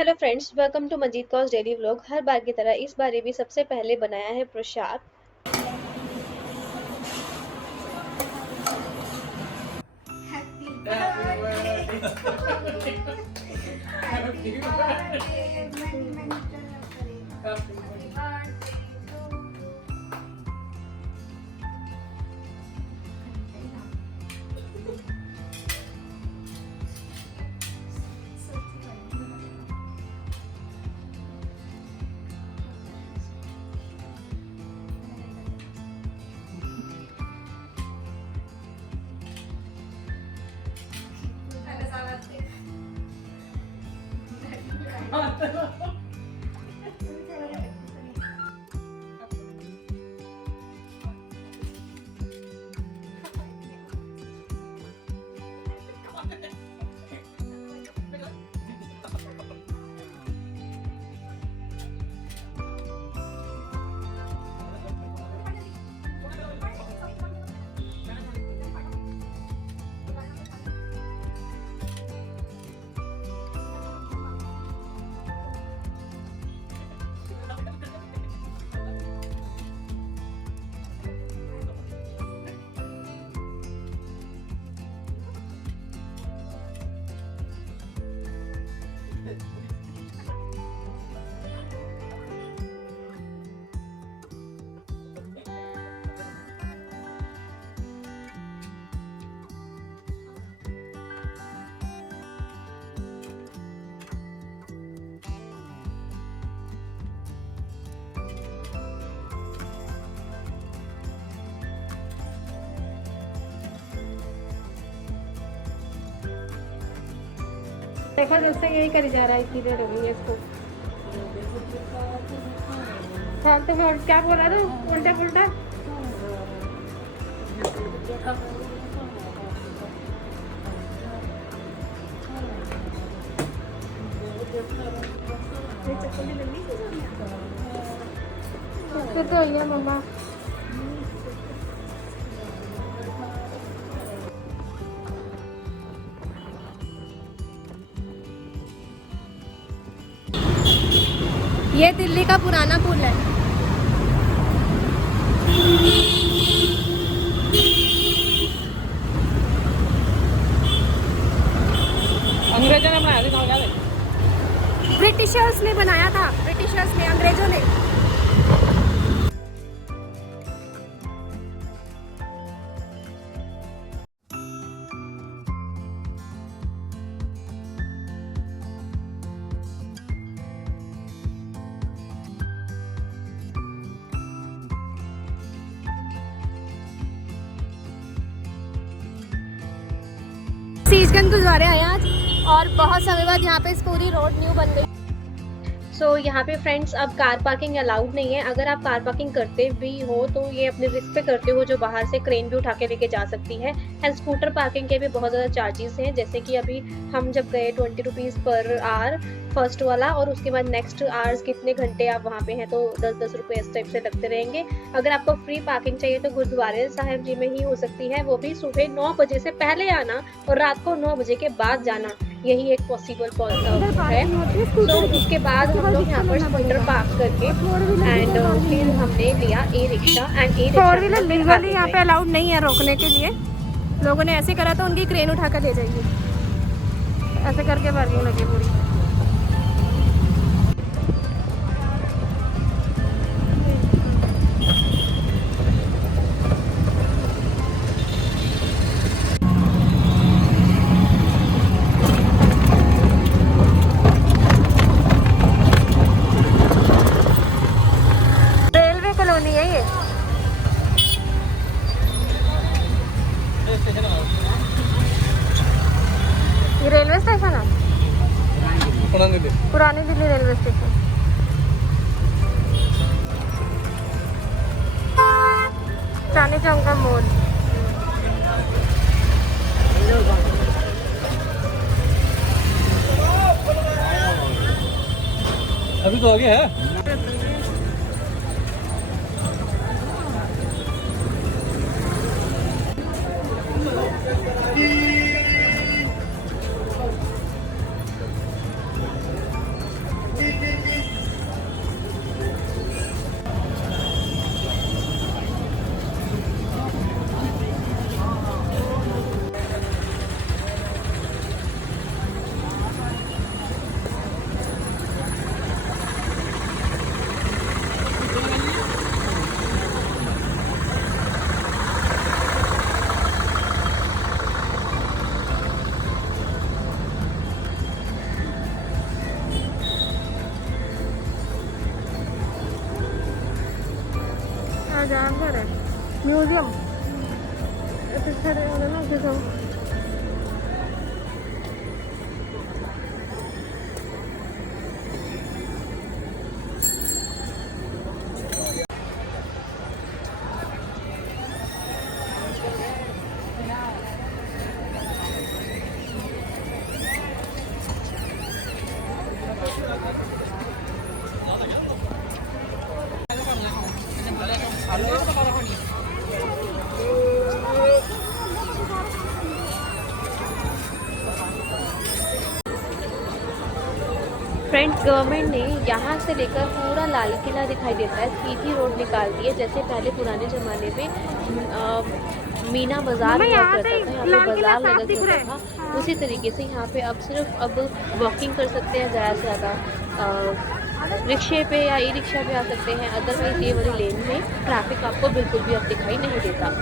Hello friends, welcome to Manjeet कौस daily vlog. हर बार की तरह इस बार भी सबसे पहले बनाया है प्रसाद। देखो जैसे यही करी जा रहा है, इतनी देर हो गई है इसको। हाँ तो मैं क्या बोला था, उल्टा पुल्टा। तो ये मम्मा ये दिल्ली का पुराना पुल है। अंग्रेजों ने बनाया था, क्या है? ब्रिटिशर्स ने बनाया था, ब्रिटिशर्स ने, अंग्रेजों ने। शीशगंज गुरुद्वारे आए आज और बहुत समय बाद यहाँ पे इस पूरी रोड न्यू बन गई। सो यहाँ पे फ्रेंड्स अब कार पार्किंग अलाउड नहीं है। अगर आप कार पार्किंग करते भी हो तो ये अपने रिस्क पे करते हो, जो बाहर से क्रेन भी उठा के लेके जा सकती है। एंड स्कूटर पार्किंग के भी बहुत ज़्यादा चार्जेस हैं, जैसे कि अभी हम जब गए 20 रुपीज़ पर आवर फर्स्ट वाला, और उसके बाद नेक्स्ट आवर्स कितने घंटे आप वहाँ पे हैं तो 10-10 रुपये इस टाइप से लगते रहेंगे। अगर आपको फ्री पार्किंग चाहिए तो गुरुद्वारे साहिब जी में ही हो सकती है, वो भी सुबह 9 बजे से पहले आना और रात को 9 बजे के बाद जाना, यही एक पॉसिबल है। तो उसके बाद हम लोग यहाँ पर स्कूटर पार्क करके एंड फिर हमने लिया e rickshaw. And E four wheeler legally यहाँ पे अलाउड नहीं है रोकने के लिए। लोगों ने ऐसे करा था, उनकी क्रेन उठा कर ले जाइए, ऐसे करके पार्किंग लगी पूरी। रेलवे कॉलोनी है ये। ये रेलवे स्टेशन है, पुरानी दिल्ली रेलवे स्टेशन। चांदनी चौक का मोड़। अभी तो आगे है। जानवर है म्यूजियम पिछले ना उसे सब फ्रेंड्स गवर्नमेंट ने यहाँ से लेकर पूरा लाल किला दिखाई देता है सीधी रोड निकाल दी है। जैसे पहले पुराने ज़माने में मीना बाज़ार हुआ करता था, यहाँ पे बाज़ार लगा होता था, उसी तरीके से यहाँ पे अब वॉकिंग कर सकते हैं ज़्यादा से ज़्यादा, रिक्शे पे या ई रिक्शा पे आ सकते हैं। अदरवाइज़ ये वाली लेन में ट्रैफिक आपको बिल्कुल भी अब दिखाई नहीं देता।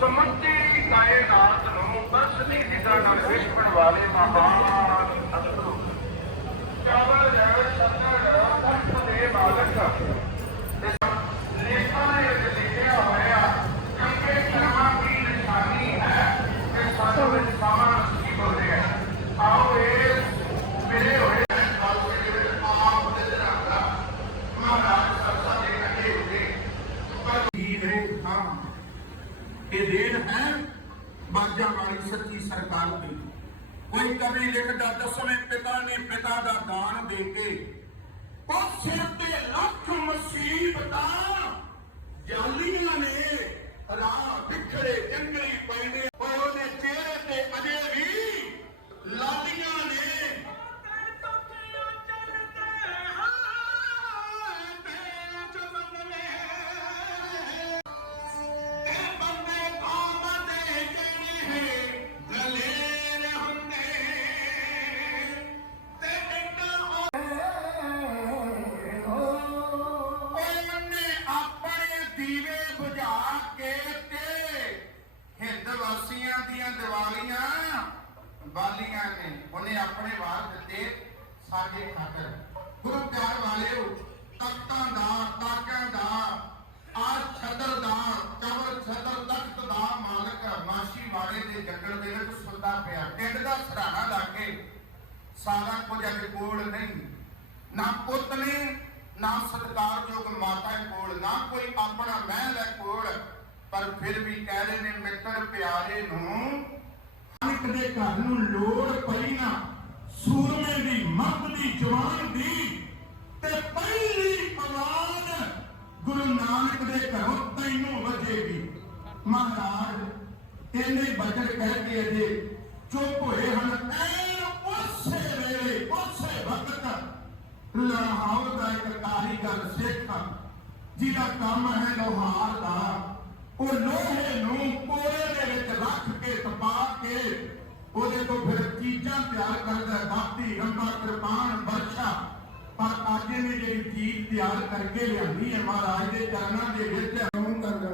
ਸਮੁੱਚੀ ਕਾਇਨਾਤ ਨੂੰ ਦਰਸ਼ਨੀ ਨਿਗਾਹ ਨਾਲ ਵੇਖਣ ਵਾਲੇ ਮਹਾਨ ਅਸਤਰੂ ਚਾਵਲ ਸ਼ੰਕਰ ਤਖਤ ਦੇ ਮਾਲਕ ਲੇਖਾਂ ਵਿੱਚ ਲਿਖਿਆ ਹੋਇਆ ਕਿ ਕਰਮਾਂ ਦੀ ਨਿਸ਼ਾਨੀ ਹੈ ਕਿ ਸਾਡੇ ਵਿੱਚ ਸਮਾਂ ਨਸੀਬ ਹੋ ਰਿਹਾ ਹੈ। ਆਓ ਇਹ ਮੇਰੇ ਹੋਏ ये देन है बाजा वाली सच्ची सरकार की। कोई कवि लिखता 10वें पिता ने पिता का दान दे के सिर ते लख मुसीबत जालियां ने राह बिखरे जंगली पैने ओने चेहरे ते अजे भी लालियां ने बालियां ने उन्हें अपने वार दिते साडे खातर। गुरु प्यार वाले तख्तां दा ताकां दा आज छतर दा चवर छतर तख्त दा मालक माशी वाले दे जंगल दे विच सुत्ता पिया टिंड दा सराना ला के सारा कुछ अगे कोल नहीं, ना पुत ने ना सत्कारयोग माता कोल, ना कोई अपना महल है कोल, पर फिर भी कह रहे ने मित्र प्यारे नूं नानक दे घर नूं लोड़ पई ना सूरमे दी मर्द दी जवान दी ते पहली आवाज गुरु नानक दे घरों तैनूं वजेगी। महाराज इन्ने बचन कह के अजे चुप होए हन। उसे वेले उसे वक्त लाहौर का एक कारीगर सिख जिहदा काम है लोहार का, वो लोहे नूं कोड़े दे विच रख के तपा के ਉਹਦੇ ਤੋਂ ਫਿਰ ਚੀਜ਼ਾਂ ਤਿਆਰ ਕਰਦਾ, ਬਾਤੀ ਰੰਬਾ ਕਿਰਪਾਨ ਵਰਸ਼ਾ। ਪਰ ਅੱਜ ਨੇ ਜਿਹੜੀ ਚੀਜ਼ ਤਿਆਰ ਕਰਕੇ ਲਿਆਂਦੀ ਹੈ ਮਹਾਰਾਜ ਦੇ ਚਰਨਾਂ ਦੇ ਵਿੱਚ ਹੂੰ ਕਰਦਾ।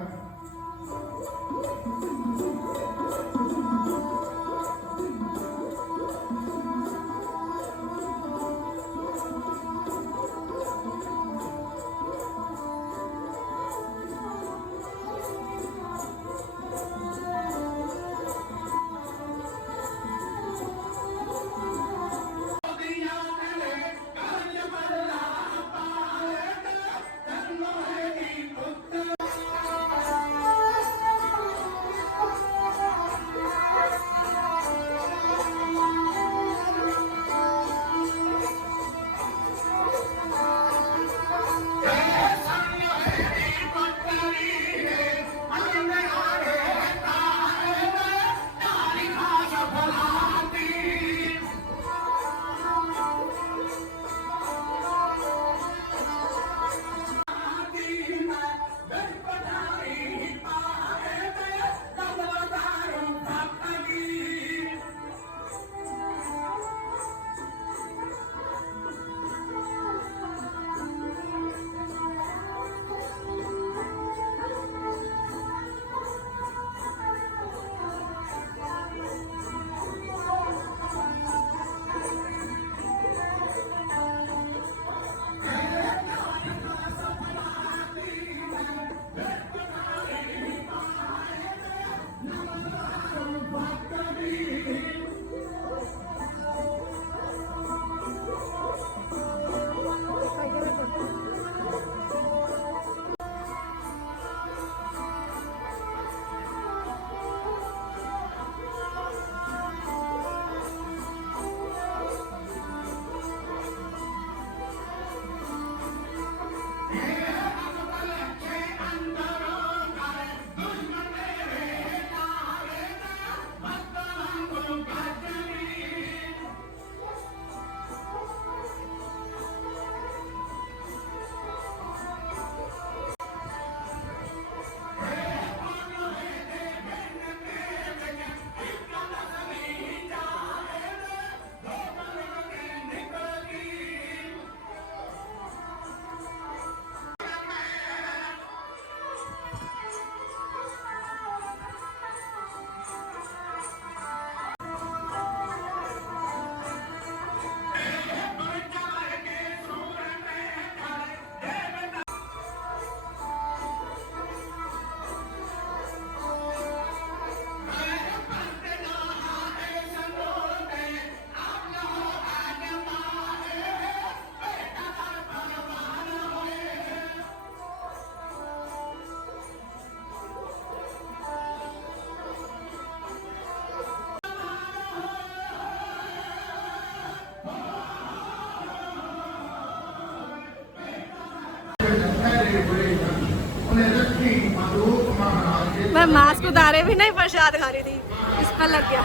मैं मास्क उतारे भी नहीं प्रसाद खा रही थी, इस पर लग गया।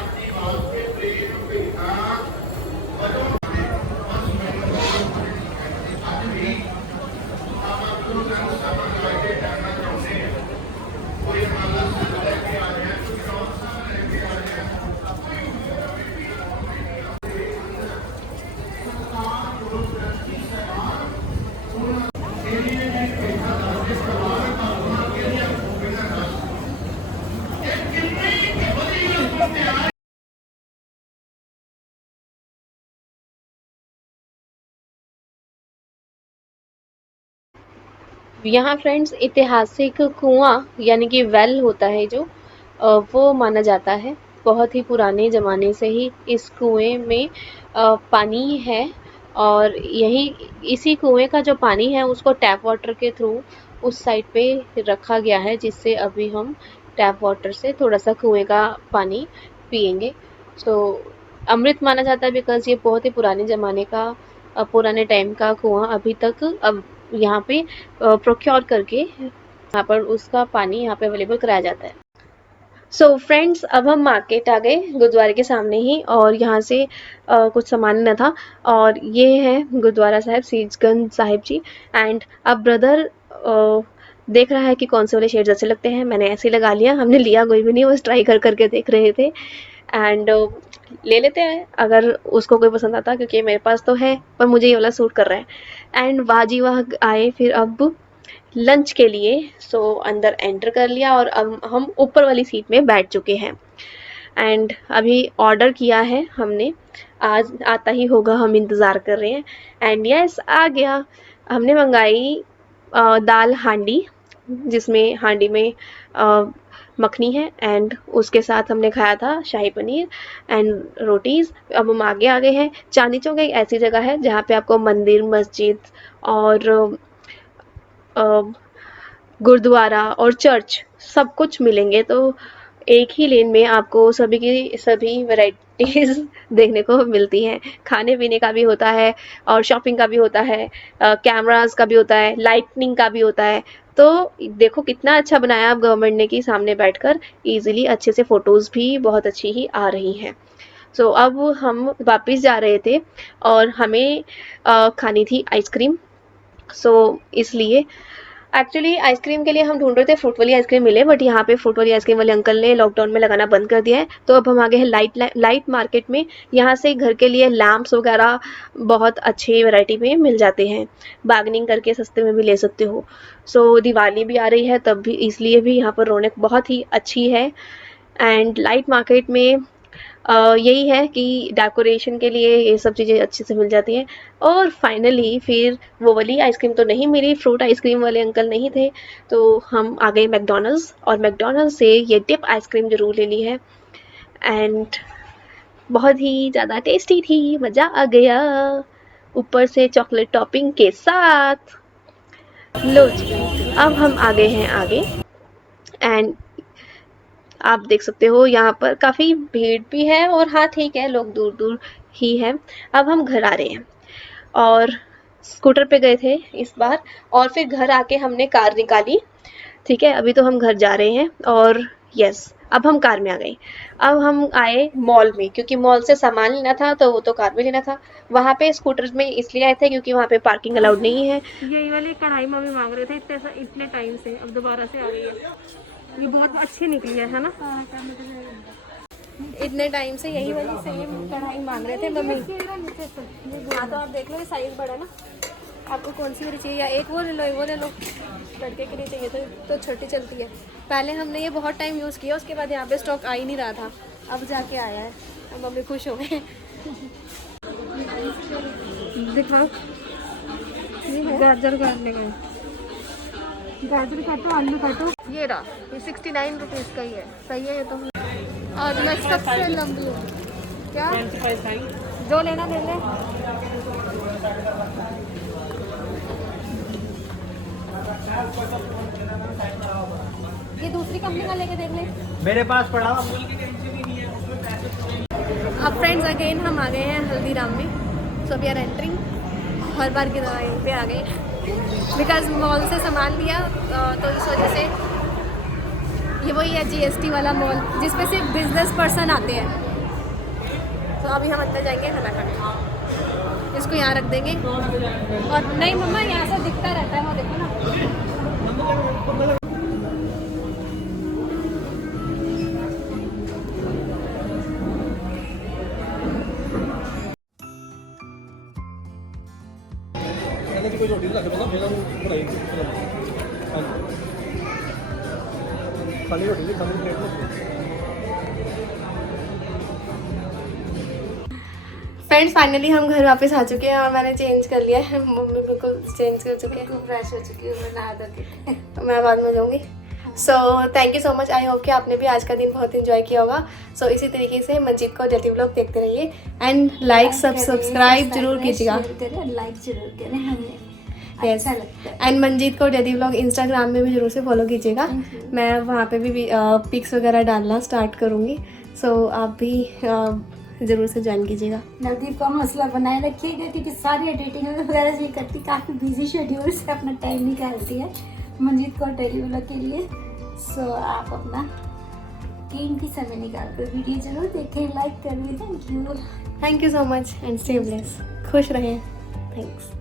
यहाँ फ्रेंड्स ऐतिहासिक कुआं यानी कि वेल होता है जो वो माना जाता है। बहुत ही पुराने ज़माने से ही इस कुएं में पानी है और यही इसी कुएं का जो पानी है उसको टैप वाटर के थ्रू उस साइड पे रखा गया है, जिससे अभी हम टैप वाटर से थोड़ा सा कुएं का पानी पिएंगे। सो अमृत माना जाता है बिकॉज़ ये बहुत ही पुराने ज़माने का पुराने टाइम का कुआं अभी तक अब यहाँ पे प्रोक्योर करके यहाँ पर उसका पानी यहाँ पे अवेलेबल कराया जाता है। सो फ्रेंड्स, अब हम मार्केट आ गए गुरुद्वारे के सामने ही, और यहाँ से कुछ सामान लेना था, और ये है गुरुद्वारा साहिब सीसगंज साहिब जी। एंड अब ब्रदर देख रहा है कि कौन से वाले शेड्स अच्छे लगते हैं। मैंने ऐसे ही लगा लिया, हमने लिया कोई भी नहीं, बस ट्राई करके देख रहे थे। एंड ले लेते हैं अगर उसको कोई पसंद आता, क्योंकि मेरे पास तो है पर मुझे ये वाला सूट कर रहा है। एंड वाजी वाह आए फिर अब लंच के लिए। सो अंदर एंटर कर लिया और अब हम ऊपर वाली सीट में बैठ चुके हैं। एंड अभी ऑर्डर किया है हमने, आज आता ही होगा, हम इंतज़ार कर रहे हैं। एंड यस आ गया, हमने मंगाई दाल हांडी, जिसमें हांडी में मखनी है, एंड उसके साथ हमने खाया था शाही पनीर एंड रोटीज़। अब हम आगे आ गए हैं। चांदनी चौक एक ऐसी जगह है जहाँ पे आपको मंदिर, मस्जिद और गुरुद्वारा और चर्च सब कुछ मिलेंगे, तो एक ही लेन में आपको सभी की सभी वैरायटीज़ देखने को मिलती हैं। खाने पीने का भी होता है और शॉपिंग का भी होता है, कैमरास का भी होता है, लाइटनिंग का भी होता है। तो देखो कितना अच्छा बनाया अब गवर्नमेंट ने कि सामने बैठकर इजीली अच्छे से फ़ोटोज़ भी बहुत अच्छी ही आ रही हैं। सो अब हम वापस जा रहे थे और हमें खानी थी आइसक्रीम। सो इसलिए एक्चुअली आइसक्रीम के लिए हम ढूंढ रहे थे, फ्रूट वाली आइसक्रीम मिले, बट यहाँ पे फ्रूट वाली आइसक्रीम वाले अंकल ने लॉकडाउन में लगाना बंद कर दिया है। तो अब हम आ गए हैं लाइट मार्केट में। यहाँ से घर के लिए लैम्प्स वगैरह बहुत अच्छी वैरायटी में मिल जाते हैं, बार्गेनिंग करके सस्ते में भी ले सकते हो। सो दिवाली भी आ रही है तब भी, इसलिए भी यहाँ पर रौनक बहुत ही अच्छी है। एंड लाइट मार्केट में यही है कि डेकोरेशन के लिए ये सब चीज़ें अच्छे से मिल जाती हैं। और फाइनली फिर वो वाली आइसक्रीम तो नहीं मिली, फ्रूट आइसक्रीम वाले अंकल नहीं थे, तो हम आ गए मैकडॉनल्ड्स, और मैकडॉनल्ड्स से ये डिप आइसक्रीम ज़रूर ले ली है। एंड बहुत ही ज़्यादा टेस्टी थी, मज़ा आ गया, ऊपर से चॉकलेट टॉपिंग के साथ। लो जी, अब हम आ गए हैं आगे। एंड आप देख सकते हो यहाँ पर काफ़ी भीड़ भी है, और हाँ ठीक है, लोग दूर दूर ही हैं। अब हम घर आ रहे हैं, और स्कूटर पे गए थे इस बार, और फिर घर आके हमने कार निकाली। ठीक है, अभी तो हम घर जा रहे हैं, और यस अब हम कार में आ गए। अब हम आए मॉल में, क्योंकि मॉल से सामान लेना था तो वो तो कार में लेना था। वहाँ पे स्कूटर में इसलिए आए थे क्योंकि वहाँ पे पार्किंग अलाउड नहीं है। यही वाली कढ़ाई मम्मी मांग रहे थे इतने टाइम से, अब दोबारा से आ गई है। ये बहुत अच्छी निकली है ना? इतने टाइम से यही वाली सेम कढ़ाई मांग रहे थे मम्मी। हाँ तो आप देख लो, ये साइज बड़ा ना, आपको कौन सी वाली चाहिए, या एक वो ले लो, वो ले लो, लड़के के लिए चाहिए तो छोटी चलती है। पहले हमने ये बहुत टाइम यूज़ किया, उसके बाद यहाँ पे स्टॉक आ ही नहीं रहा था, अब जाके आया है, अब मम्मी खुश हो गए। दिखाओ, गाजर काटने का, गाजर काटो, आलू काटो। ये रहा, ये 69 रुपीज़ का ही है, सही है ये तो। और मैं सबसे लंबी हूँ क्या, जो लेना ले ले। ये दूसरी कंपनी का लेके देख ले, मेरे पास पड़ा। अब फ्रेंड्स अगेन हम आ गए हैं हल्दीराम में। सो वी आर एंटरिंग, हर बार की तरह यहीं पे आ गए, बिकॉज मॉल से सामान लिया तो इस वजह से ये वही है GST वाला मॉल जिसपे सिर्फ बिजनेस पर्सन आते हैं। तो अभी हम अंदर जाएंगे खाना खाने, इसको यहाँ रख देंगे। और नहीं मम्मा यहाँ से दिखता रहता है वो देखो ना। मैंने कोई रोटी रख देगा मेरा बनाई खाली रोटी खाली प्लेट। फ्रेंड्स फाइनली हम घर वापस आ चुके हैं और मैंने चेंज कर लिया है। मम्मी बिल्कुल चेंज कर चुके हैं, फ्रेश हो चुकी हूँ, मैं नहा धो के मैं बाद में जाऊँगी। So thank you so much. I hope कि आपने भी आज का दिन बहुत इन्जॉय किया होगा। सो इसी तरीके से मंजीत को डेली व्लॉग देखते रहिए एंड लाइक सब्सक्राइब जरूर कीजिएगा। लाइक जरूर करें, हमें यस एंड मंजीत को डेली व्लॉग इंस्टाग्राम में भी जरूर से फॉलो कीजिएगा। मैं वहाँ पे भी पिक्स वगैरह डालना स्टार्ट करूँगी। सो आप भी ज़रूर से ज्वाइन कीजिएगा। नवदीप का हौसला बनाए रखिएगा क्योंकि सारी एडिटिंग वगैरह जो करती काफ़ी बिजी शेड्यूल से अपना टाइम निकालती है मंजीत को डेली व्लॉग के लिए। सो आप अपना कीमती समय निकाल कर वीडियो जरूर देखें, लाइक करिए। Thank you so much and stay blessed. खुश रहें। थैंक्स।